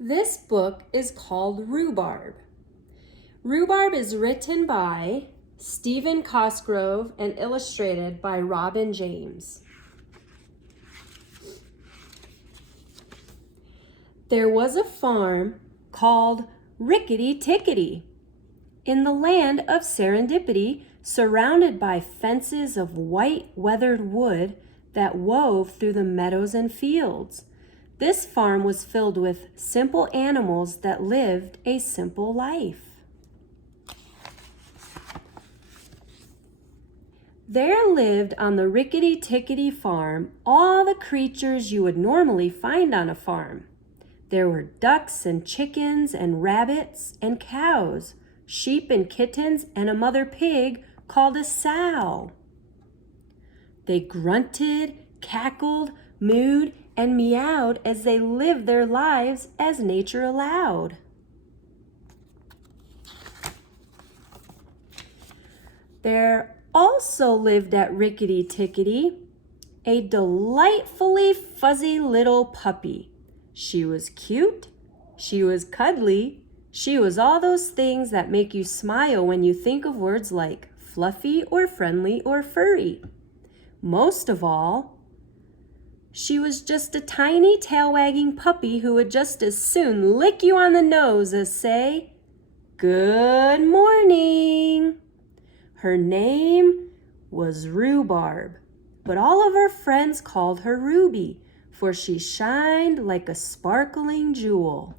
This book is called Rhubarb. Rhubarb is written by Stephen Cosgrove and illustrated by Robin James. There was a farm called Rickety Tickety in the land of serendipity, surrounded by fences of white weathered wood that wove through the meadows and fields. This farm was filled with simple animals that lived a simple life. There lived on the Rickety Tickety farm all the creatures you would normally find on a farm. There were ducks and chickens and rabbits and cows, sheep and kittens, and a mother pig called a sow. They grunted, cackled, mooed, and meowed as they lived their lives as nature allowed. There also lived at Rickety Tickety a delightfully fuzzy little puppy. She was cute, she was cuddly, she was all those things that make you smile when you think of words like fluffy or friendly or furry. Most of all, she was just a tiny tail-wagging puppy who would just as soon lick you on the nose as say, "Good morning." Her name was Rhubarb, but all of her friends called her Ruby, for she shined like a sparkling jewel.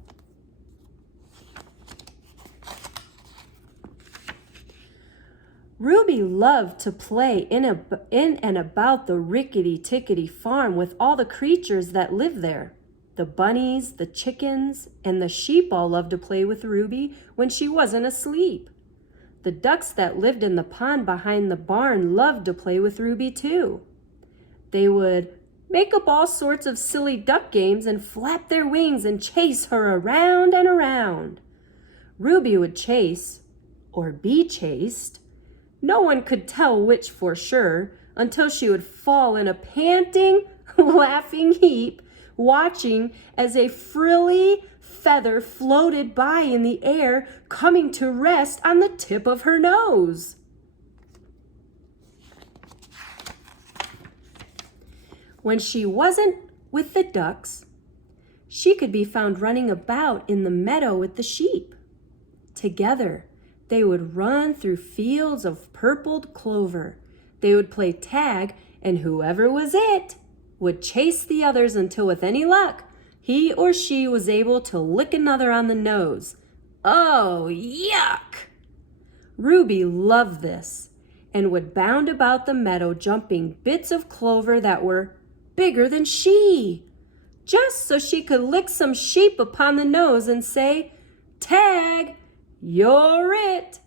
Ruby loved to play in and about the Rickety Tickety farm with all the creatures that lived there. The bunnies, the chickens, and the sheep all loved to play with Ruby when she wasn't asleep. The ducks that lived in the pond behind the barn loved to play with Ruby too. They would make up all sorts of silly duck games and flap their wings and chase her around and around. Ruby would chase, or be chased. No one could tell which for sure, until she would fall in a panting, laughing heap, watching as a frilly feather floated by in the air, coming to rest on the tip of her nose. When she wasn't with the ducks, she could be found running about in the meadow with the sheep. Together, they would run through fields of purpled clover. They would play tag, and whoever was it would chase the others until, with any luck, he or she was able to lick another on the nose. Oh, yuck! Ruby loved this and would bound about the meadow, jumping bits of clover that were bigger than she, just so she could lick some sheep upon the nose and say, "Tag, you're it."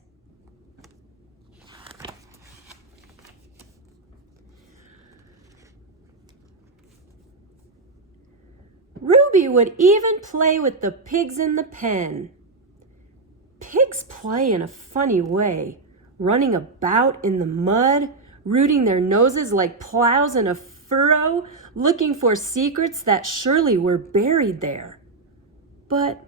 Ruby would even play with the pigs in the pen. Pigs play in a funny way, running about in the mud, rooting their noses like plows in a furrow, looking for secrets that surely were buried there. But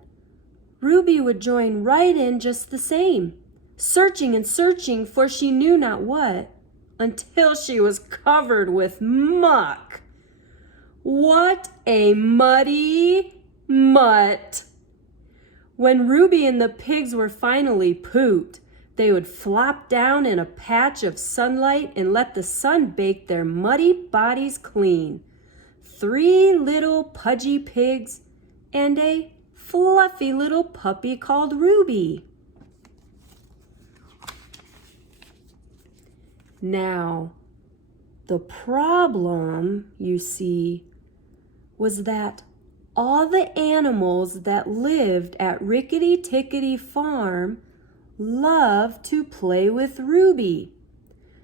Ruby would join right in just the same, searching and searching for she knew not what, until she was covered with muck. What a muddy mutt! When Ruby and the pigs were finally pooped, they would flop down in a patch of sunlight and let the sun bake their muddy bodies clean. 3 little pudgy pigs and a fluffy little puppy called Ruby. Now, the problem, you see, was that all the animals that lived at Rickety Tickety Farm loved to play with Ruby.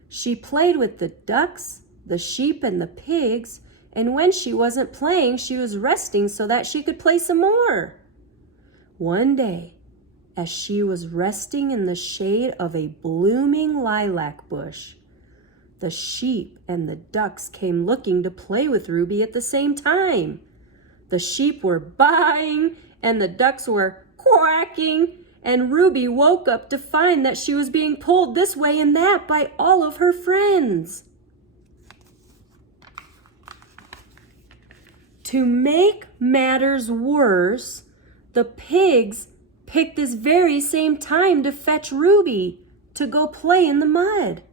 She played with the ducks, the sheep, and the pigs, and when she wasn't playing, she was resting so that she could play some more. One day, as she was resting in the shade of a blooming lilac bush, the sheep and the ducks came looking to play with Ruby at the same time. The sheep were baaing and the ducks were quacking, and Ruby woke up to find that she was being pulled this way and that by all of her friends. To make matters worse, the pigs picked this very same time to fetch Ruby to go play in the mud.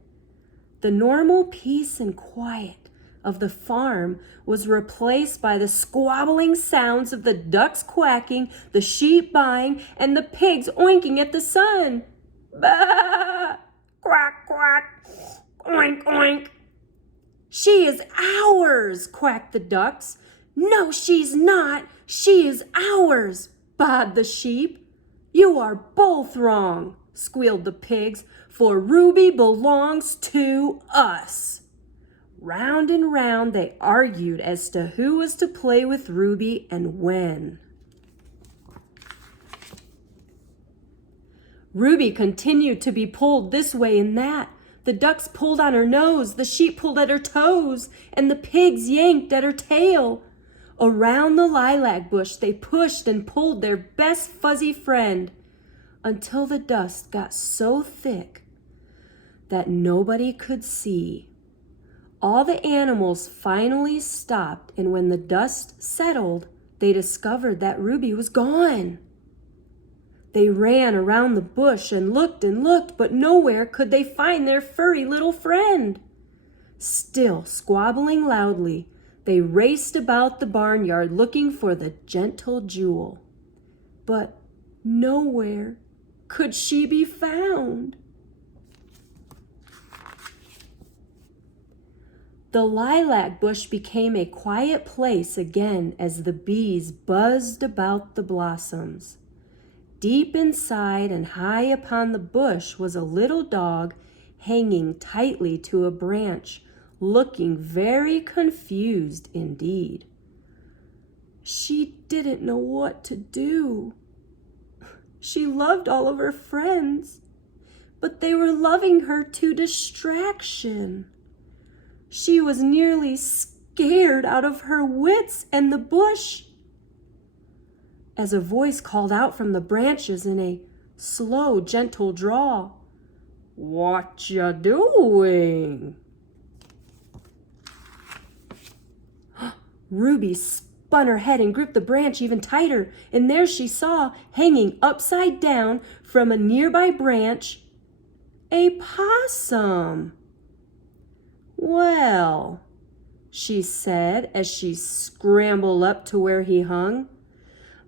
The normal peace and quiet of the farm was replaced by the squabbling sounds of the ducks quacking, the sheep baaing, and the pigs oinking at the sun. Bah! Quack, quack! Oink, oink! She is ours, quacked the ducks. No, she's not. She is ours, baaed the sheep. You are both wrong, squealed the pigs, for Ruby belongs to us. Round and round they argued as to who was to play with Ruby and when. Ruby continued to be pulled this way and that. The ducks pulled on her nose, the sheep pulled at her toes, and the pigs yanked at her tail. Around the lilac bush they pushed and pulled their best fuzzy friend until the dust got so thick that nobody could see. All the animals finally stopped, and when the dust settled, they discovered that Ruby was gone. They ran around the bush and looked, but nowhere could they find their furry little friend. Still squabbling loudly, they raced about the barnyard looking for the gentle jewel. But nowhere could she be found. The lilac bush became a quiet place again as the bees buzzed about the blossoms. Deep inside and high upon the bush was a little dog hanging tightly to a branch, looking very confused indeed. She didn't know what to do. She loved all of her friends, but they were loving her to distraction. She was nearly scared out of her wits, and the bush, as a voice called out from the branches in a slow, gentle drawl, "What ya doing?" Ruby spun her head and gripped the branch even tighter, and there she saw, hanging upside down from a nearby branch, a possum. "Well," she said as she scrambled up to where he hung,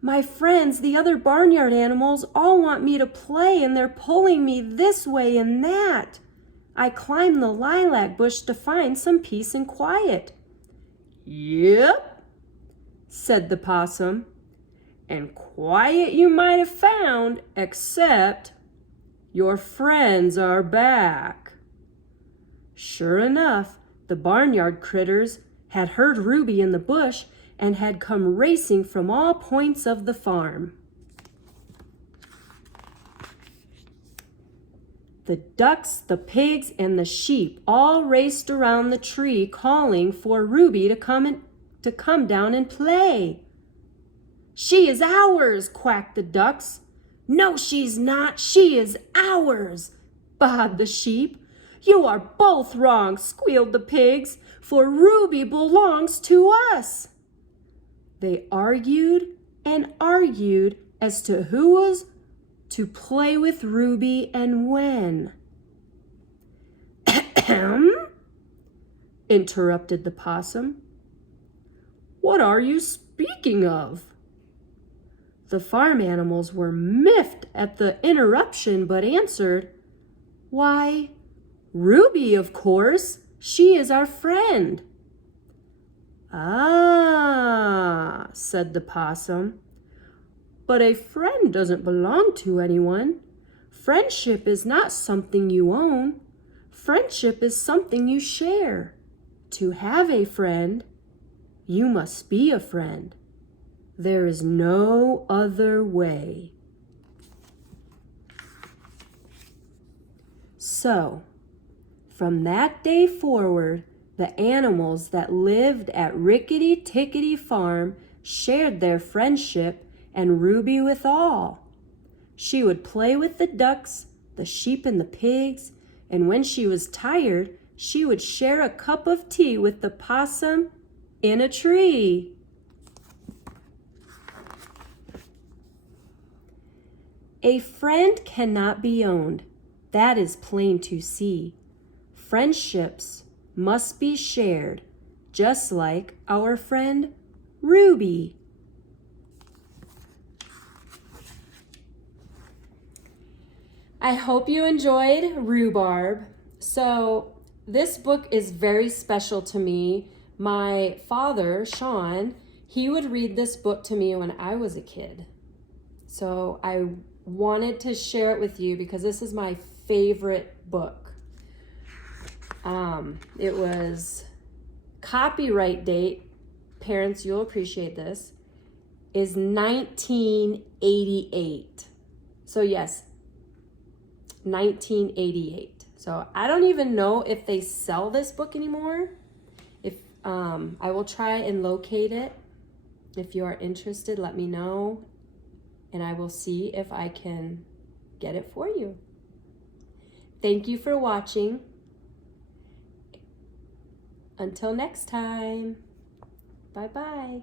"my friends, the other barnyard animals, all want me to play, and they're pulling me this way and that. I climbed the lilac bush to find some peace and quiet." "Yep," said the possum, "and quiet you might have found, except your friends are back." Sure enough, the barnyard critters had heard Ruby in the bush and had come racing from all points of the farm. The ducks, the pigs, and the sheep all raced around the tree calling for Ruby to come down and play. "She is ours," quacked the ducks. "No, she's not. She is ours," baaed the sheep. "You are both wrong," squealed the pigs, "for Ruby belongs to us." They argued and argued as to who was to play with Ruby and when. "Ahem," interrupted the possum. "What are you speaking of?" The farm animals were miffed at the interruption, but answered, "Why, Ruby, of course. She is our friend." "Ah," said the possum, "but a friend doesn't belong to anyone. Friendship is not something you own. Friendship is something you share. To have a friend, you must be a friend. There is no other way." So, from that day forward, the animals that lived at Rickety Tickety Farm shared their friendship and Ruby with all. She would play with the ducks, the sheep and the pigs, and when she was tired, she would share a cup of tea with the possum in a tree. A friend cannot be owned, that is plain to see. Friendships must be shared, just like our friend Ruby. I hope you enjoyed Rhubarb. So this book is very special to me. My father, Sean, he would read this book to me when I was a kid. So I wanted to share it with you because this is my favorite book. It was copyright date, parents, you'll appreciate this, is 1988. So yes, 1988. So I don't even know if they sell this book anymore. If I will try and locate it. If you are interested, let me know, and I will see if I can get it for you. Thank you for watching. Until next time, bye-bye.